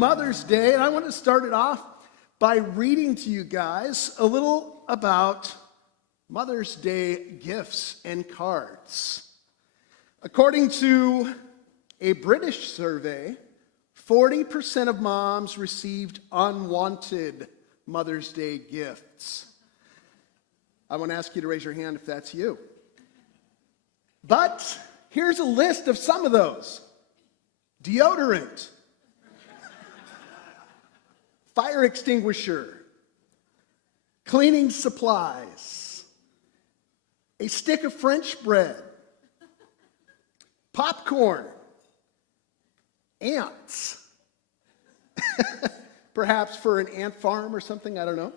Mother's Day, and I want to start it off by reading to you guys a little about Mother's Day gifts and cards. According to a British survey, 40% of moms received unwanted Mother's Day gifts. I want to ask you to raise your hand if that's you. But here's a list of some of those. Deodorant, fire extinguisher, cleaning supplies, a stick of French bread, popcorn, ants, perhaps for an ant farm or something, I don't know,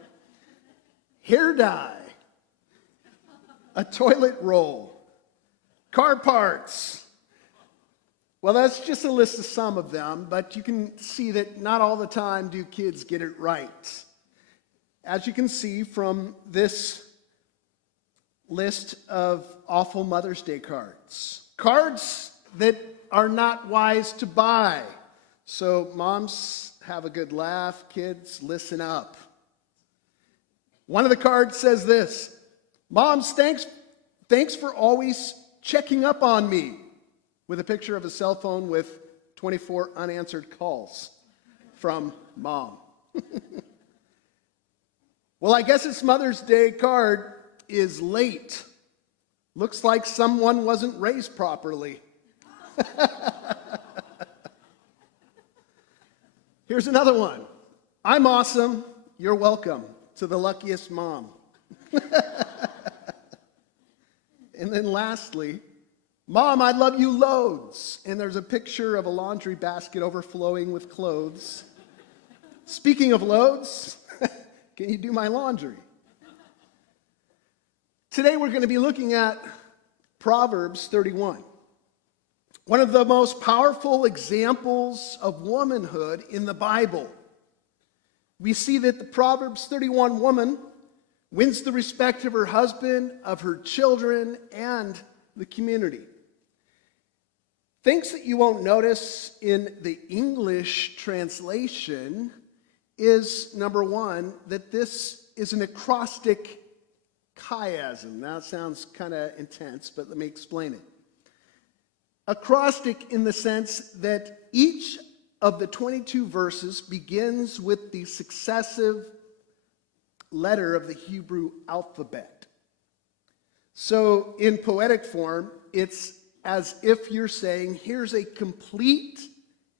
hair dye, a toilet roll, car parts. Well, that's just a list of some of them, but you can see that not all the time do kids get it right. As you can see from this list of awful Mother's Day cards. Cards that are not wise to buy. So moms, have a good laugh. Kids, listen up. One of the cards says this: Moms, thanks for always checking up on me, with a picture of a cell phone with 24 unanswered calls from mom. Well, I guess this Mother's Day card is late. Looks like someone wasn't raised properly. Here's another one. I'm awesome. You're welcome. To the luckiest mom. And then lastly, Mom, I love you loads. And there's a picture of a laundry basket overflowing with clothes. Speaking of loads, can you do my laundry? Today we're going to be looking at Proverbs 31. One of the most powerful examples of womanhood in the Bible. We see that the Proverbs 31 woman wins the respect of her husband, of her children, and the community. Things that you won't notice in the English translation is, number one, that this is an acrostic chiasm. Now it sounds kind of intense, but let me explain it. Acrostic in the sense that each of the 22 verses begins with the successive letter of the Hebrew alphabet. So in poetic form, it's as if you're saying, here's a complete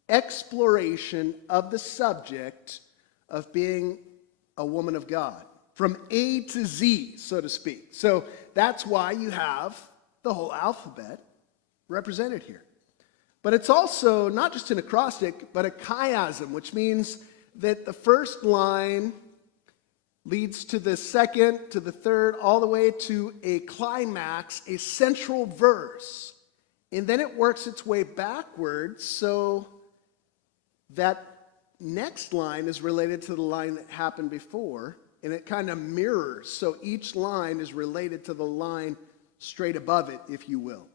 exploration of the subject of being a woman of God, from A to Z, so to speak. So that's why you have the whole alphabet represented here. But it's also not just an acrostic, but a chiasm, which means that the first line leads to the second, to the third, all the way to a climax, a central verse. And then it works its way backwards so that next line is related to the line that happened before, and it kind of mirrors. So each line is related to the line straight above it, if you will.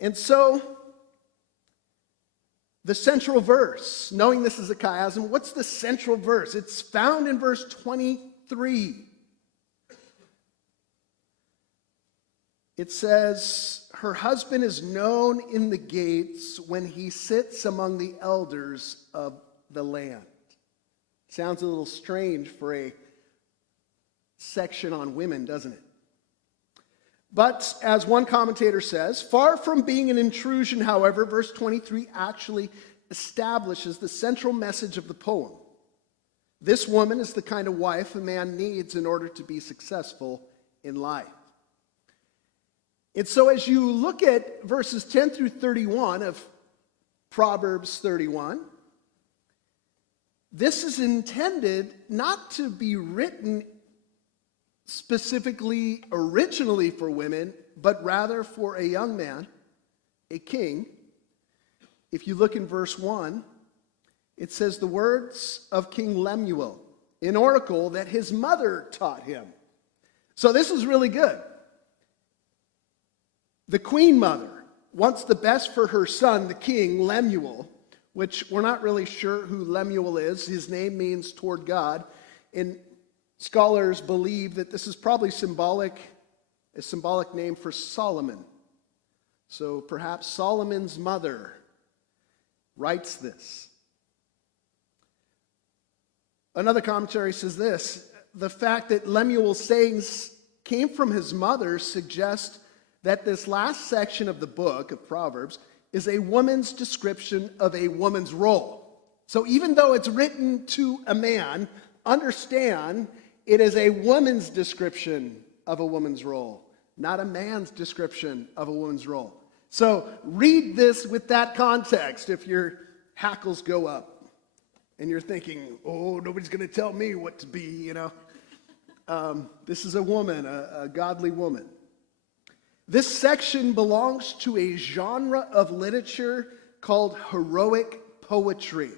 And so the central verse, knowing this is a chiasm, what's the central verse? It's found in verse 23. It says, her husband is known in the gates when he sits among the elders of the land. Sounds a little strange for a section on women, doesn't it? But as one commentator says, far from being an intrusion, however, verse 23 actually establishes the central message of the poem. This woman is the kind of wife a man needs in order to be successful in life. And so as you look at verses 10 through 31 of Proverbs 31, this is intended not to be written specifically, originally for women, but rather for a young man, a king. If you look in verse 1, it says the words of King Lemuel, an oracle that his mother taught him. So this is really good. The queen mother wants the best for her son, the king, Lemuel, which we're not really sure who Lemuel is. His name means toward God. And scholars believe that this is probably a symbolic name for Solomon. So perhaps Solomon's mother writes this. Another commentary says this: the fact that Lemuel's sayings came from his mother suggests that this last section of the book of Proverbs is a woman's description of a woman's role. So even though it's written to a man, understand it is a woman's description of a woman's role, not a man's description of a woman's role. So read this with that context if your hackles go up and you're thinking, oh, nobody's going to tell me what to be, you know. This is a woman, a godly woman. This section belongs to a genre of literature called heroic poetry.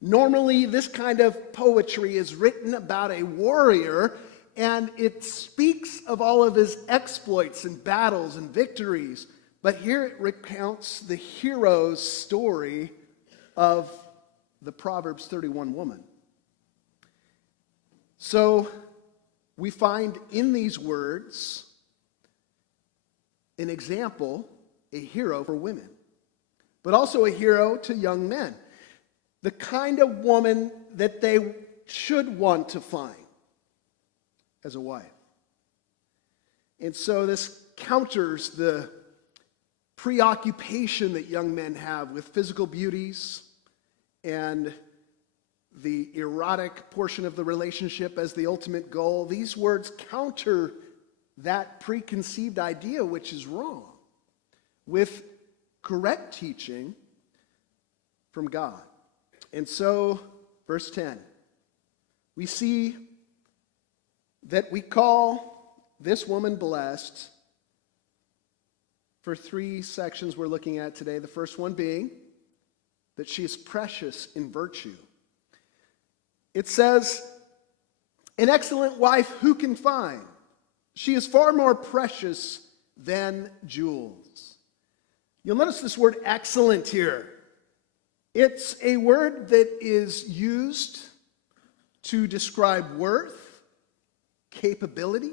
Normally, this kind of poetry is written about a warrior, and it speaks of all of his exploits and battles and victories. But here it recounts the hero's story of the Proverbs 31 woman. So we find in these words an example, a hero for women, but also a hero to young men. The kind of woman that they should want to find as a wife. And so this counters the preoccupation that young men have with physical beauties and the erotic portion of the relationship as the ultimate goal. These words counter that preconceived idea, which is wrong, with correct teaching from God. And so, verse 10, we see that we call this woman blessed for three sections we're looking at today. The first one being that she is precious in virtue. It says, an excellent wife who can find? She is far more precious than jewels. You'll notice this word excellent here. It's a word that is used to describe worth, capability,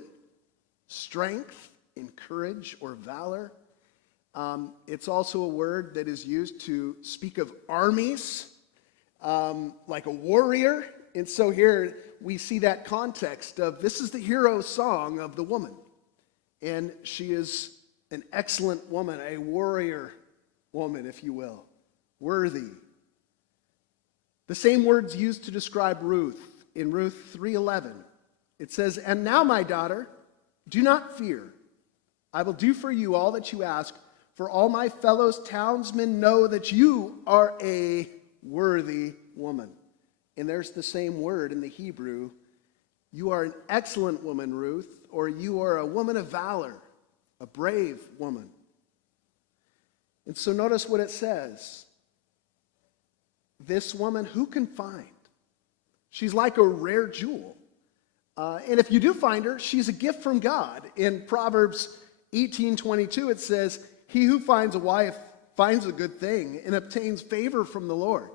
strength, and courage or valor. It's also a word that is used to speak of armies, like a warrior. And so here we see that context of this is the hero song of the woman. And she is an excellent woman, a warrior woman, if you will, worthy. The same words used to describe Ruth in Ruth 3:11. It says, and now, my daughter, do not fear. I will do for you all that you ask, for all my fellow townsmen know that you are a worthy woman. And there's the same word in the Hebrew. You are an excellent woman, Ruth, or you are a woman of valor, a brave woman. And so notice what it says. This woman, who can find? She's like a rare jewel. And if you do find her, she's a gift from God. In Proverbs 18:22, it says, he who finds a wife finds a good thing and obtains favor from the Lord.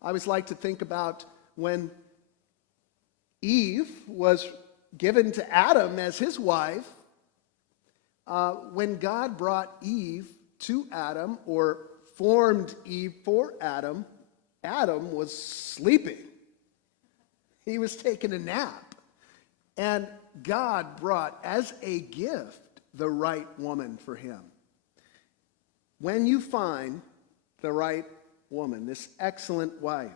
I always like to think about when Eve was given to Adam as his wife. When God brought Eve to Adam, or formed Eve for Adam, Adam was sleeping. He was taking a nap. And God brought as a gift the right woman for him. When you find the right woman, this excellent wife,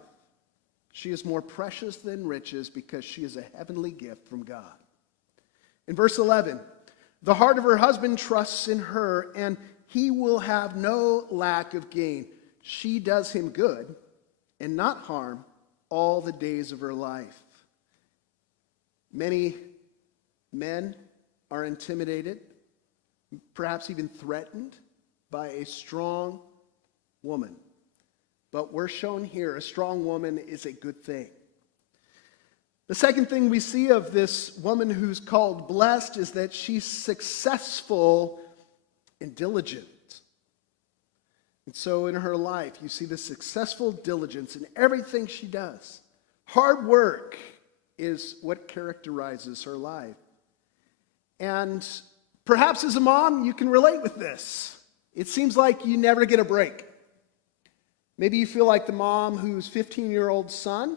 she is more precious than riches because she is a heavenly gift from God. In verse 11, the heart of her husband trusts in her, and he will have no lack of gain. She does him good and not harm all the days of her life. Many men are intimidated, perhaps even threatened by a strong woman. But we're shown here a strong woman is a good thing. The second thing we see of this woman who's called blessed is that she's successful and diligent. And so in her life, you see the successful diligence in everything she does. Hard work is what characterizes her life. And perhaps as a mom, you can relate with this. It seems like you never get a break. Maybe you feel like the mom whose 15-year-old son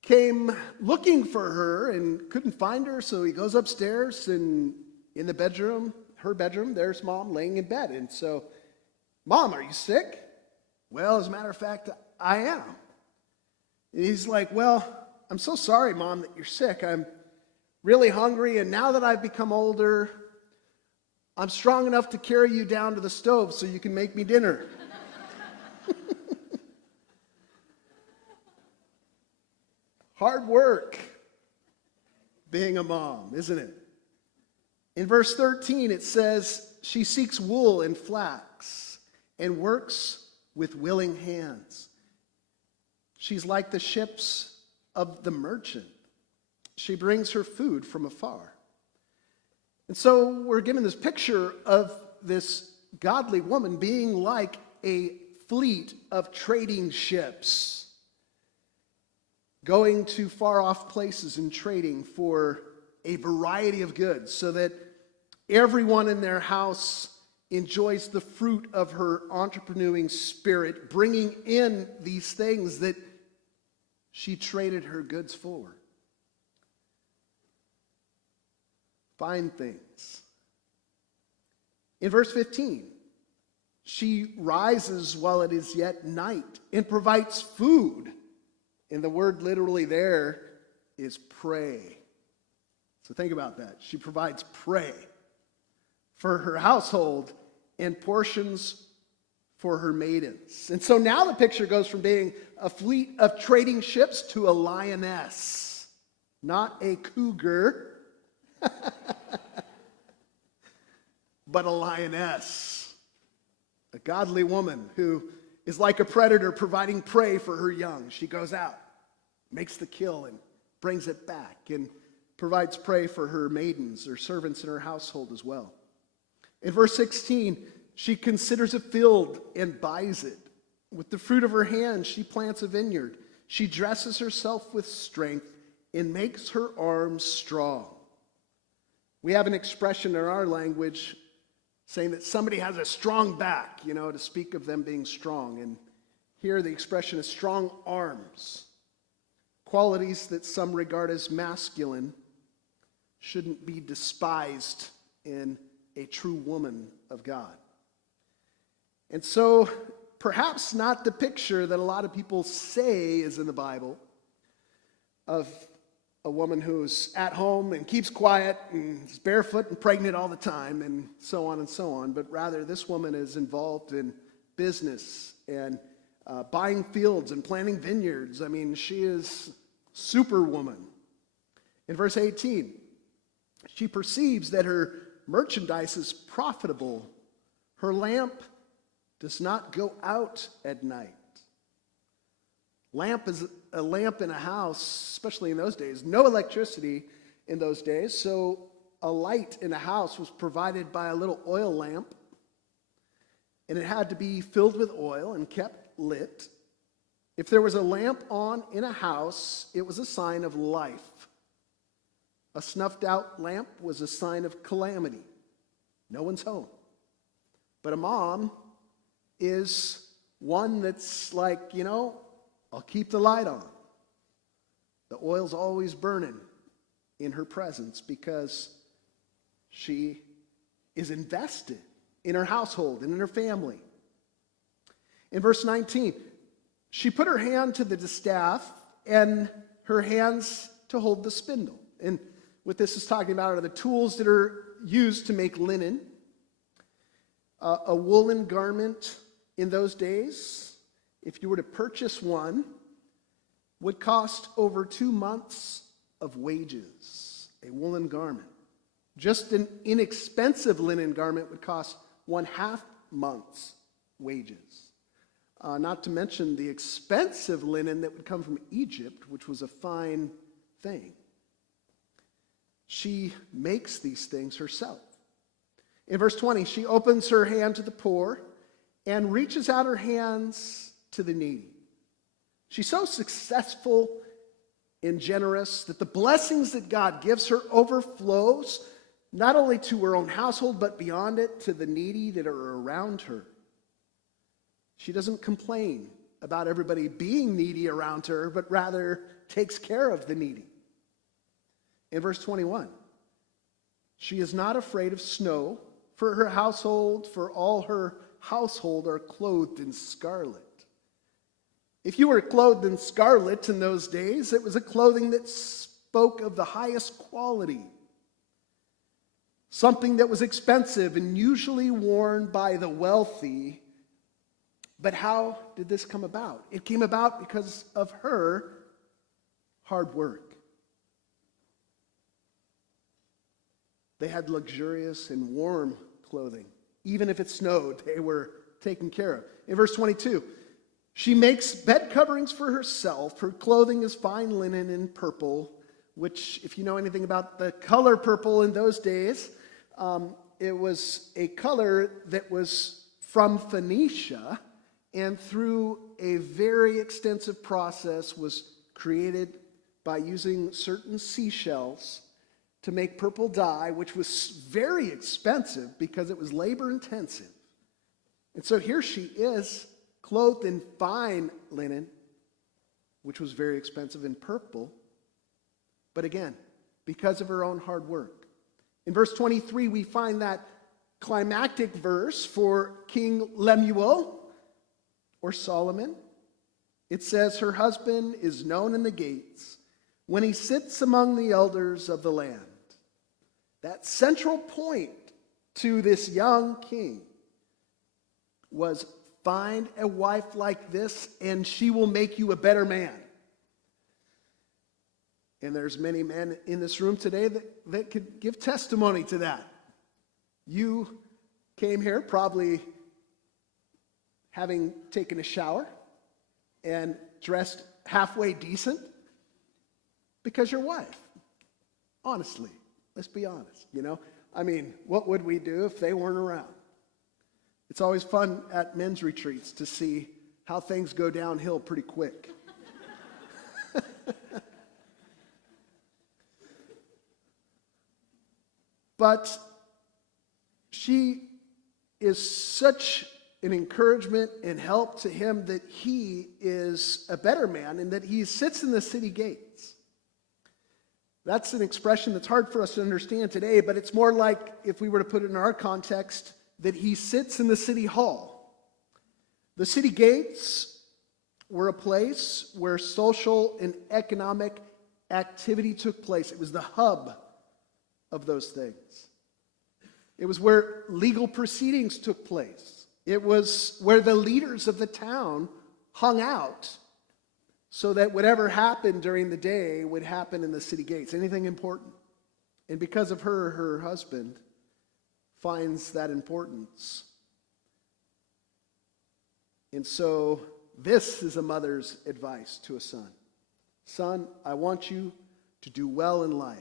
came looking for her and couldn't find her, so he goes upstairs, and in the bedroom, her bedroom, there's mom laying in bed. And so, Mom, are you sick? Well, as a matter of fact, I am. And he's like, well, I'm so sorry, Mom, that you're sick. I'm really hungry, and now that I've become older, I'm strong enough to carry you down to the stove so you can make me dinner. Hard work being a mom, isn't it? In verse 13, it says, she seeks wool and flax and works with willing hands. She's like the ships of the merchant. She brings her food from afar. And so we're given this picture of this godly woman being like a fleet of trading ships, going to far off places and trading for a variety of goods so that everyone in their house enjoys the fruit of her entrepreneuring spirit, bringing in these things that she traded her goods for. Fine things. In verse 15, she rises while it is yet night and provides food. And the word literally there is prey. So think about that. She provides prey for her household and portions for her maidens. And so now the picture goes from being a fleet of trading ships to a lioness, not a cougar, but a lioness. A godly woman who is like a predator providing prey for her young. She goes out, makes the kill, and brings it back, and provides prey for her maidens or servants in her household as well. In verse 16, she considers a field and buys it. With the fruit of her hands, she plants a vineyard. She dresses herself with strength and makes her arms strong. We have an expression in our language saying that somebody has a strong back, to speak of them being strong. And here the expression is strong arms. Qualities that some regard as masculine shouldn't be despised in a true woman of God. And so, perhaps not the picture that a lot of people say is in the Bible of a woman who's at home and keeps quiet and is barefoot and pregnant all the time and so on, but rather this woman is involved in business and buying fields and planting vineyards. I mean, she is superwoman. In verse 18, she perceives that her merchandise is profitable. Her lamp does not go out at night. Lamp is a lamp in a house, especially in those days. No electricity in those days, so a light in a house was provided by a little oil lamp, and it had to be filled with oil and kept lit. If there was a lamp on in a house, it was a sign of life. A snuffed out lamp was a sign of calamity. No one's home. But a mom is one that's like, I'll keep the light on. The oil's always burning in her presence because she is invested in her household and in her family. In verse 19, she put her hand to the distaff and her hands to hold the spindle. And what this is talking about are the tools that are used to make linen. A woolen garment in those days, if you were to purchase one, would cost over 2 months of wages, a woolen garment. Just an inexpensive linen garment would cost 1/2 month's wages. Not to mention the expensive linen that would come from Egypt, which was a fine thing. She makes these things herself. In verse 20, she opens her hand to the poor and reaches out her hands to the needy. She's so successful and generous that the blessings that God gives her overflows not only to her own household, but beyond it to the needy that are around her. She doesn't complain about everybody being needy around her, but rather takes care of the needy. In verse 21, she is not afraid of snow, for her household, for all her household are clothed in scarlet. If you were clothed in scarlet in those days, it was a clothing that spoke of the highest quality. Something that was expensive and usually worn by the wealthy. But how did this come about? It came about because of her hard work. They had luxurious and warm clothing. Even if it snowed, they were taken care of. In verse 22, she makes bed coverings for herself. Her clothing is fine linen and purple, which, if you know anything about the color purple in those days, it was a color that was from Phoenicia, and through a very extensive process was created by using certain seashells to make purple dye, which was very expensive because it was labor intensive. And so here she is, clothed in fine linen, which was very expensive, in purple, but again, because of her own hard work. In verse 23, we find that climactic verse for King Lemuel, or Solomon. It says, her husband is known in the gates when he sits among the elders of the land. That central point to this young king was, find a wife like this and she will make you a better man. And there's many men in this room today that could give testimony to that. You came here probably having taken a shower and dressed halfway decent because your wife. Honestly, let's be honest, I mean, what would we do if they weren't around? It's always fun at men's retreats to see how things go downhill pretty quick. But she is such an encouragement and help to him that he is a better man and that he sits in the city gates. That's an expression that's hard for us to understand today, but it's more like, if we were to put it in our context, that he sits in the city hall. The city gates were a place where social and economic activity took place. It was the hub of those things. It was where legal proceedings took place. It was where the leaders of the town hung out so that whatever happened during the day would happen in the city gates, anything important. And because of her husband finds that importance. And so this is a mother's advice to a son. Son, I want you to do well in life.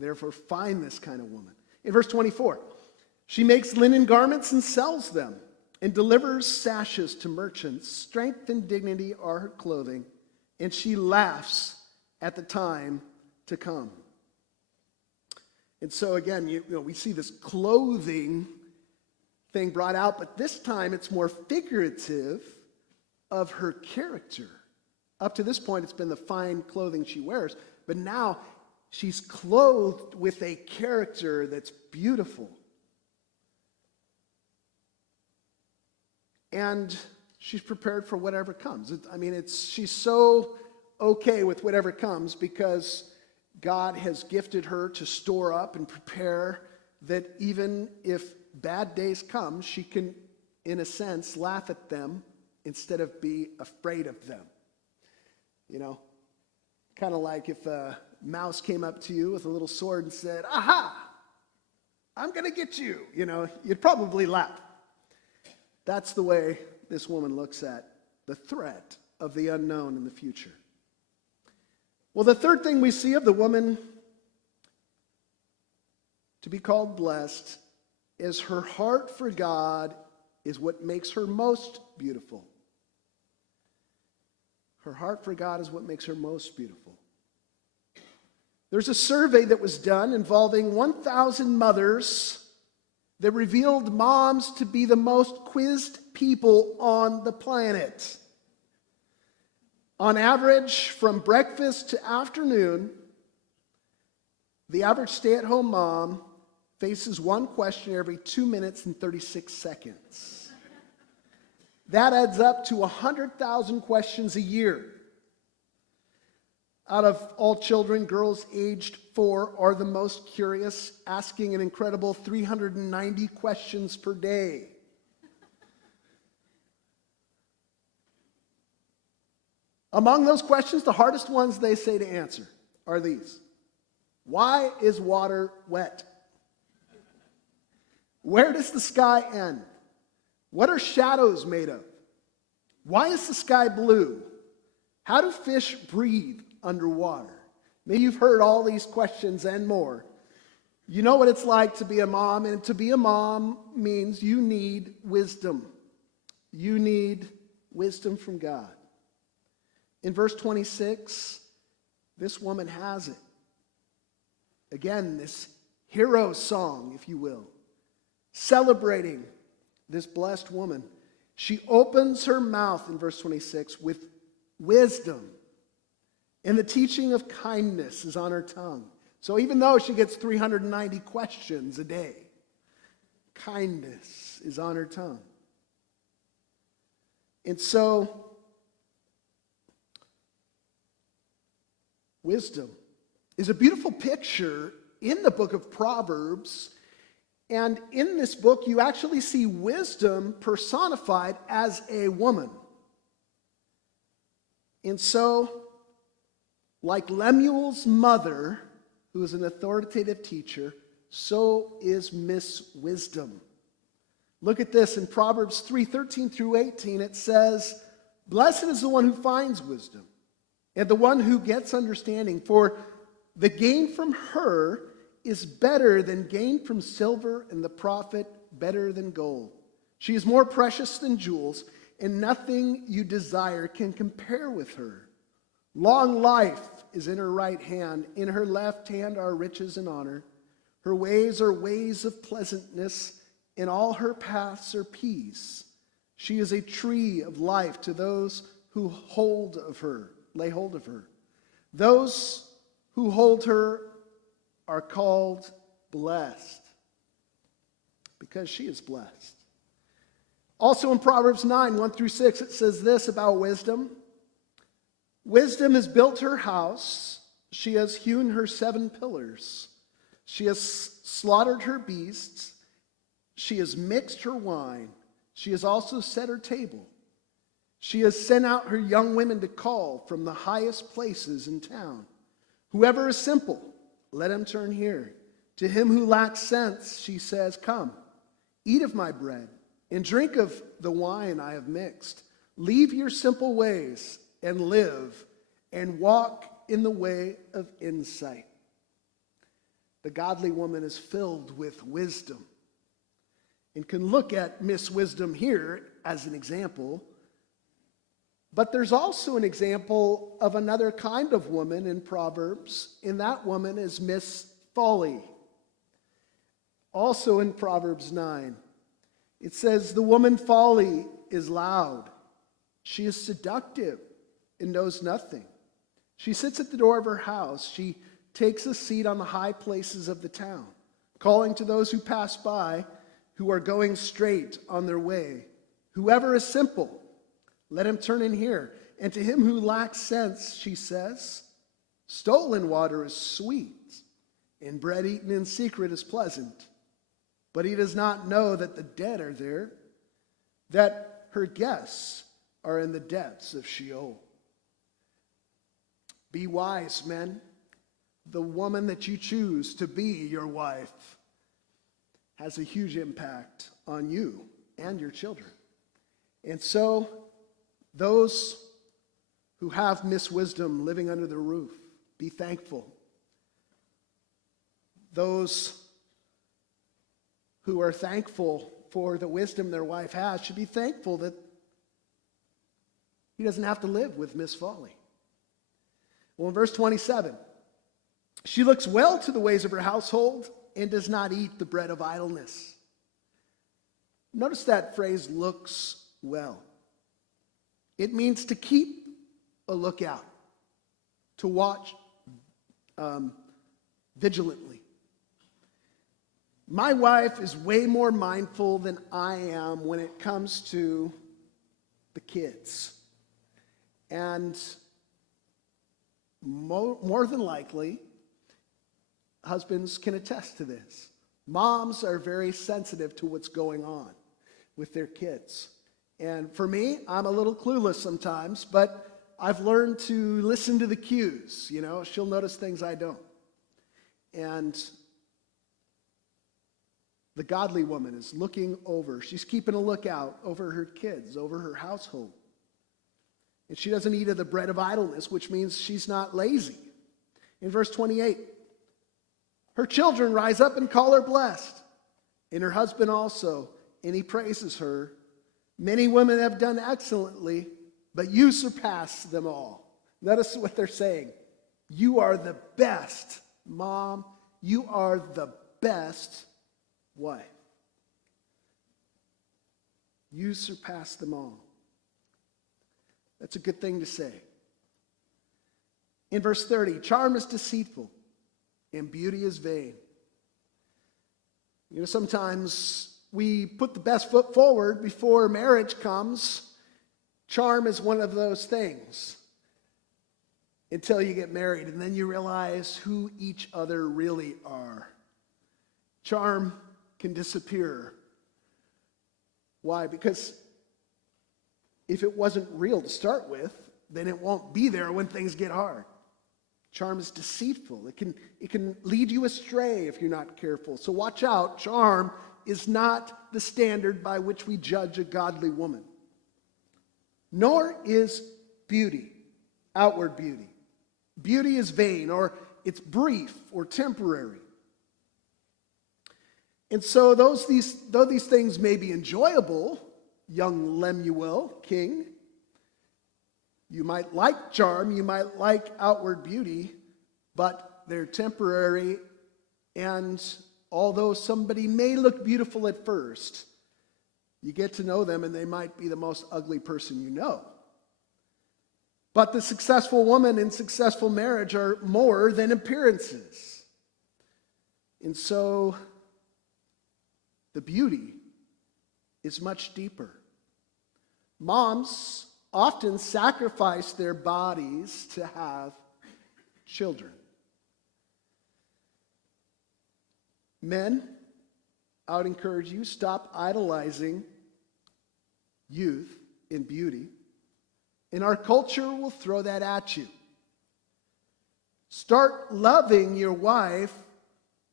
Therefore, find this kind of woman. In verse 24, she makes linen garments and sells them and delivers sashes to merchants. Strength and dignity are her clothing, and she laughs at the time to come. And so again, we see this clothing thing brought out, but this time it's more figurative of her character. Up to this point, it's been the fine clothing she wears, but now she's clothed with a character that's beautiful. And she's prepared for whatever comes. She's so okay with whatever comes because God has gifted her to store up and prepare that even if bad days come, she can, in a sense, laugh at them instead of be afraid of them. Kind of like if a mouse came up to you with a little sword and said, "Aha, I'm going to get you." You'd probably laugh. That's the way this woman looks at the threat of the unknown in the future. Well, the third thing we see of the woman to be called blessed is her heart for God is what makes her most beautiful. Her heart for God is what makes her most beautiful. There's a survey that was done involving 1,000 mothers that revealed moms to be the most quizzed people on the planet. On average, from breakfast to afternoon, the average stay-at-home mom faces one question every 2 minutes and 36 seconds. That adds up to 100,000 questions a year. Out of all children, girls aged 4 are the most curious, asking an incredible 390 questions per day. Among those questions, the hardest ones they say to answer are these. Why is water wet? Where does the sky end? What are shadows made of? Why is the sky blue? How do fish breathe underwater? Maybe you've heard all these questions and more. You know what it's like to be a mom, and to be a mom means you need wisdom. You need wisdom from God. In verse 26, this woman has it. Again, this hero song, if you will, celebrating this blessed woman. She opens her mouth in verse 26 with wisdom, and the teaching of kindness is on her tongue. So even though she gets 390 questions a day, kindness is on her tongue. And so, wisdom is a beautiful picture in the book of Proverbs. And in this book, you actually see wisdom personified as a woman. And so, like Lemuel's mother, who is an authoritative teacher, so is Miss Wisdom. Look at this in Proverbs 3:13 through 18. It says, "Blessed is the one who finds wisdom, and the one who gets understanding, for the gain from her is better than gain from silver, and the profit better than gold. She is more precious than jewels, and nothing you desire can compare with her. Long life is in her right hand. In her left hand are riches and honor. Her ways are ways of pleasantness. In all her paths are peace. She is a tree of life to those who lay hold of her. Those who hold her are called blessed, because she is blessed." Also in Proverbs 9, 1 through 6, it says this about wisdom. "Wisdom has built her house. She has hewn her 7 pillars. She has slaughtered her beasts. She has mixed her wine. She has also set her table. She has sent out her young women to call from the highest places in town. Whoever is simple, let him turn here. To him who lacks sense, she says, come, eat of my bread and drink of the wine I have mixed. Leave your simple ways and live, and walk in the way of insight." The godly woman is filled with wisdom, and can look at Miss Wisdom here as an example. But there's also an example of another kind of woman in Proverbs, and that woman is Miss Folly. Also in Proverbs 9, it says, "The woman Folly is loud. She is seductive and knows nothing. She sits at the door of her house. She takes a seat on the high places of the town, calling to those who pass by, who are going straight on their way. Whoever is simple, let him turn in here. And to him who lacks sense, she says, stolen water is sweet, and bread eaten in secret is pleasant. But he does not know that the dead are there, that her guests are in the depths of Sheol." Be wise, men. The woman that you choose to be your wife has a huge impact on you and your children. And so, those who have Miss Wisdom living under the roof, be thankful. Those who are thankful for the wisdom their wife has should be thankful that he doesn't have to live with Miss Folly. Well, in verse 27, she looks well to the ways of her household and does not eat the bread of idleness. Notice that phrase, looks well. It means to keep a lookout, to watch vigilantly. My wife is way more mindful than I am when it comes to the kids. And more than likely, husbands can attest to this. Moms are very sensitive to what's going on with their kids. And for me, I'm a little clueless sometimes, but I've learned to listen to the cues. You know, she'll notice things I don't. And the godly woman is looking over. She's keeping a lookout over her kids, over her household. And she doesn't eat of the bread of idleness, which means she's not lazy. In verse 28, her children rise up and call her blessed, and her husband also, and he praises her. Many women have done excellently, but you surpass them all. Notice what they're saying. You are the best, Mom. You are the best wife. You surpass them all. That's a good thing to say. In verse 30, charm is deceitful and beauty is vain. You know, sometimes we put the best foot forward before marriage comes. Charm is one of those things until you get married, and then you realize who each other really are. Charm can disappear. Why? Because if it wasn't real to start with, then it won't be there when things get hard. Charm is deceitful. It can lead you astray if you're not careful. So watch out. Charm is not the standard by which we judge a godly woman. Nor is beauty, outward beauty. Beauty is vain, or it's brief or temporary. And so though these things may be enjoyable, young Lemuel King, you might like charm, you might like outward beauty, but they're temporary, and although somebody may look beautiful at first, you get to know them and they might be the most ugly person you know. But the successful woman in successful marriage are more than appearances. And so the beauty is much deeper. Moms often sacrifice their bodies to have children. Men, I would encourage you, stop idolizing youth in beauty, and our culture will throw that at you. Start loving your wife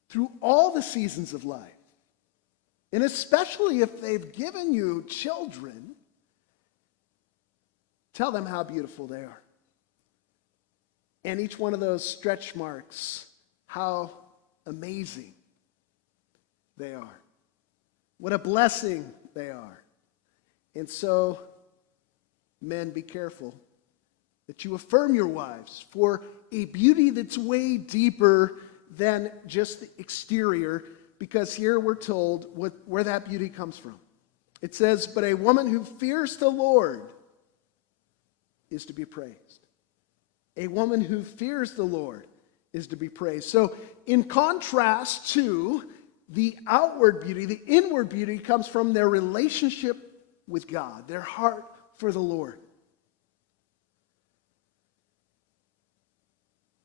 through all the seasons of life, and especially if they've given you children. Tell them how beautiful they are. And each one of those stretch marks, how amazing they are. What a blessing they are. And so, men, be careful that you affirm your wives for a beauty that's way deeper than just the exterior, because here we're told where that beauty comes from. It says, but a woman who fears the Lord is to be praised. A woman who fears the Lord is to be praised. So in contrast to the outward beauty, the inward beauty comes from their relationship with God, their heart for the Lord.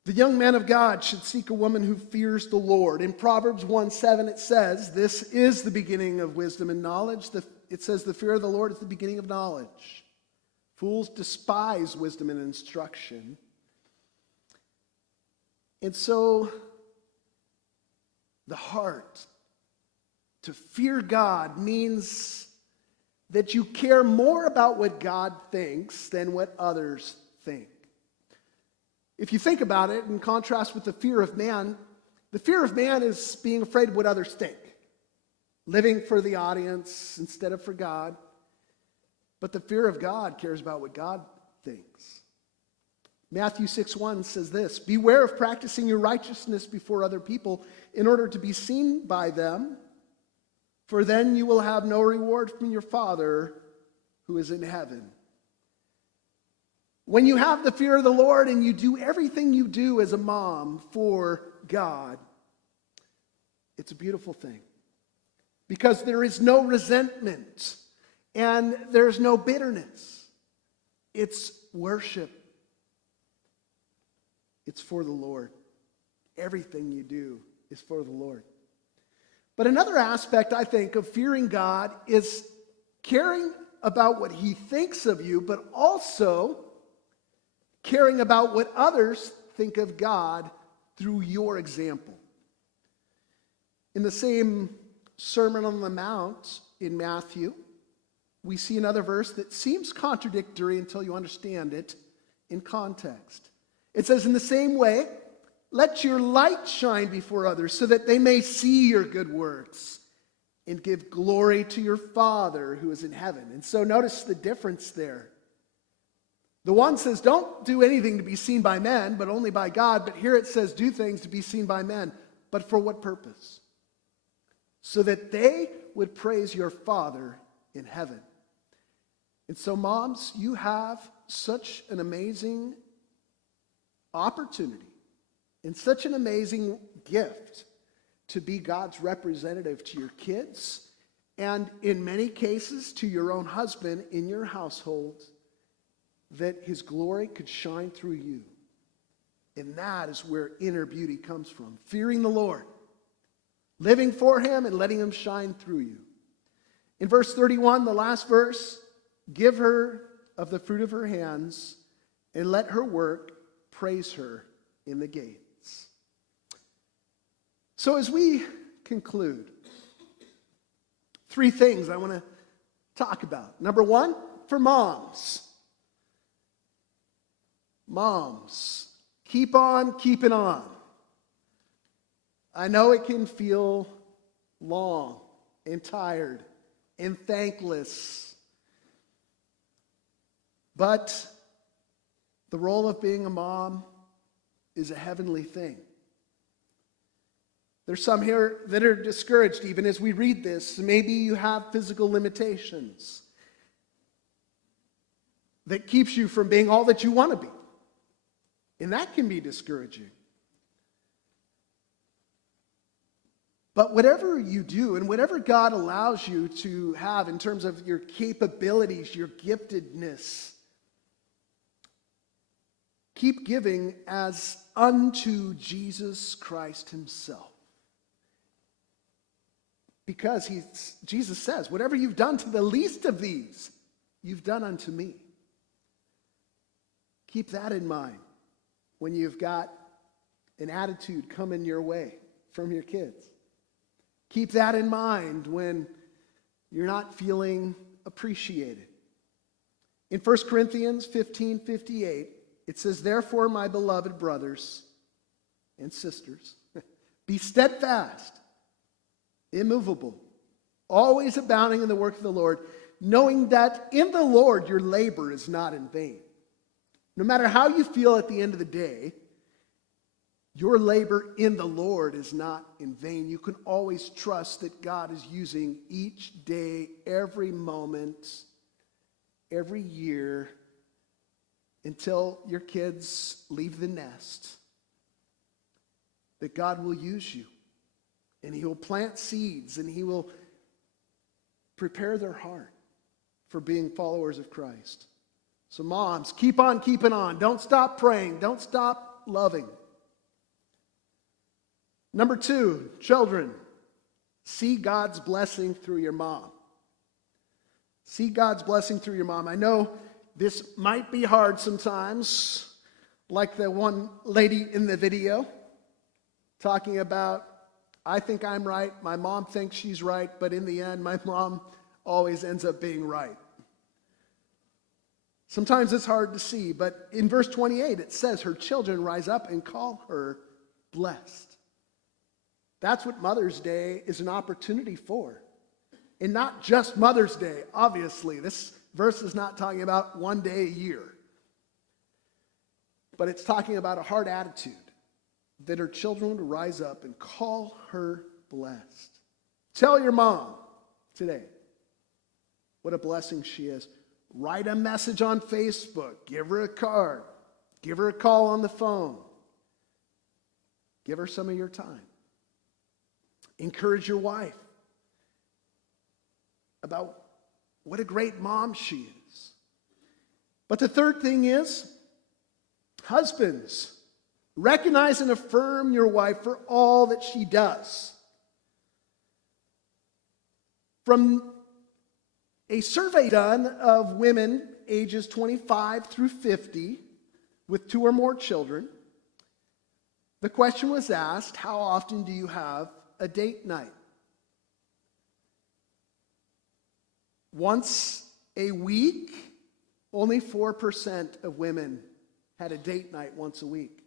The young man of God should seek a woman who fears the Lord. In Proverbs 1:7 it says, this is the beginning of wisdom and knowledge. It says the fear of the Lord is the beginning of knowledge. Fools despise wisdom and instruction. And so, the heart, to fear God, means that you care more about what God thinks than what others think. If you think about it, in contrast with the fear of man is being afraid of what others think. living for the audience instead of for God. But the fear of God cares about what God thinks. Matthew 6:1 says this, "Beware of practicing your righteousness before other people in order to be seen by them, for then you will have no reward from your Father who is in heaven." When you have the fear of the Lord and you do everything you do as a mom for God, it's a beautiful thing. Because there is no resentment and there's no bitterness. It's worship. It's for the Lord. Everything you do is for the Lord. But another aspect, I think, of fearing God is caring about what He thinks of you, but also caring about what others think of God through your example. In the same Sermon on the Mount in Matthew, we see another verse that seems contradictory until you understand it in context. It says, "In the same way, let your light shine before others so that they may see your good works and give glory to your Father who is in heaven." And so notice the difference there. The one says, don't do anything to be seen by men, but only by God. But here it says, do things to be seen by men. But for what purpose? So that they would praise your Father in heaven. And so, moms, you have such an amazing opportunity and such an amazing gift to be God's representative to your kids and, in many cases, to your own husband in your household, that His glory could shine through you. And that is where inner beauty comes from. Fearing the Lord, living for Him and letting Him shine through you. In verse 31, the last verse, "Give her of the fruit of her hands and let her work praise her in the gates." So as we conclude, three things I want to talk about. Number one, for moms. Moms, keep on keeping on. I know it can feel long and tired and thankless, but the role of being a mom is a heavenly thing. There's some here that are discouraged even as we read this. Maybe you have physical limitations that keeps you from being all that you want to be. And that can be discouraging. But whatever you do and whatever God allows you to have in terms of your capabilities, your giftedness, keep giving as unto Jesus Christ Himself. Because Jesus says, whatever you've done to the least of these, you've done unto me. Keep that in mind when you've got an attitude coming your way from your kids. Keep that in mind when you're not feeling appreciated. In 1 Corinthians 15:58, it says, "Therefore, my beloved brothers and sisters, be steadfast, immovable, always abounding in the work of the Lord, knowing that in the Lord your labor is not in vain." No matter how you feel at the end of the day, your labor in the Lord is not in vain. You can always trust that God is using each day, every moment, every year, until your kids leave the nest, that God will use you. And He will plant seeds and He will prepare their heart for being followers of Christ. So moms, keep on keeping on. Don't stop praying. Don't stop loving. Number two, children, see God's blessing through your mom. See God's blessing through your mom. I know this might be hard sometimes, like the one lady in the video talking about, I think I'm right, my mom thinks she's right, but in the end, my mom always ends up being right. Sometimes it's hard to see, but in verse 28, it says, her children rise up and call her blessed. That's what Mother's Day is an opportunity for. And not just Mother's Day, obviously. This verse is not talking about one day a year. But it's talking about a heart attitude that her children would rise up and call her blessed. Tell your mom today what a blessing she is. Write a message on Facebook. Give her a card. Give her a call on the phone. Give her some of your time. Encourage your wife about what a great mom she is. But the third thing is, husbands, recognize and affirm your wife for all that she does. From a survey done of women ages 25 through 50 with 2 or more children, the question was asked, how often do you have a date night? Once a week, only 4% of women had a date night once a week.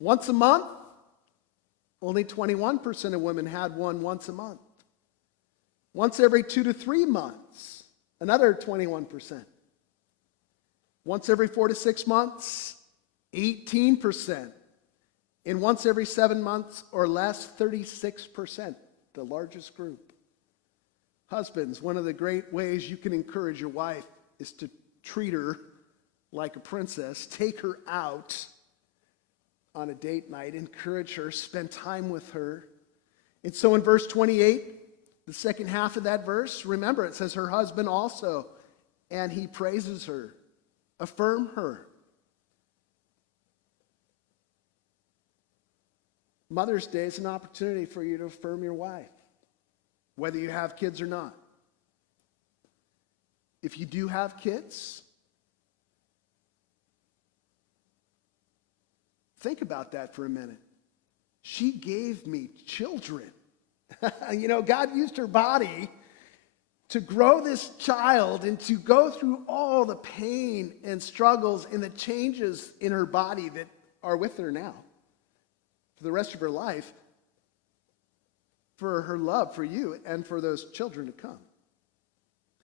Once a month, only 21% of women had one once a month. Once every 2 to 3 months, another 21%. Once every 4 to 6 months, 18%. And once every 7 months or less, 36%, the largest group. Husbands, one of the great ways you can encourage your wife is to treat her like a princess. Take her out on a date night. Encourage her. Spend time with her. And so in verse 28, the second half of that verse, remember it says her husband also, and he praises her. Affirm her. Mother's Day is an opportunity for you to affirm your wife, whether you have kids or not. If you do have kids, think about that for a minute. She gave me children. God used her body to grow this child and to go through all the pain and struggles and the changes in her body that are with her now for the rest of her life, for her love for you and for those children to come.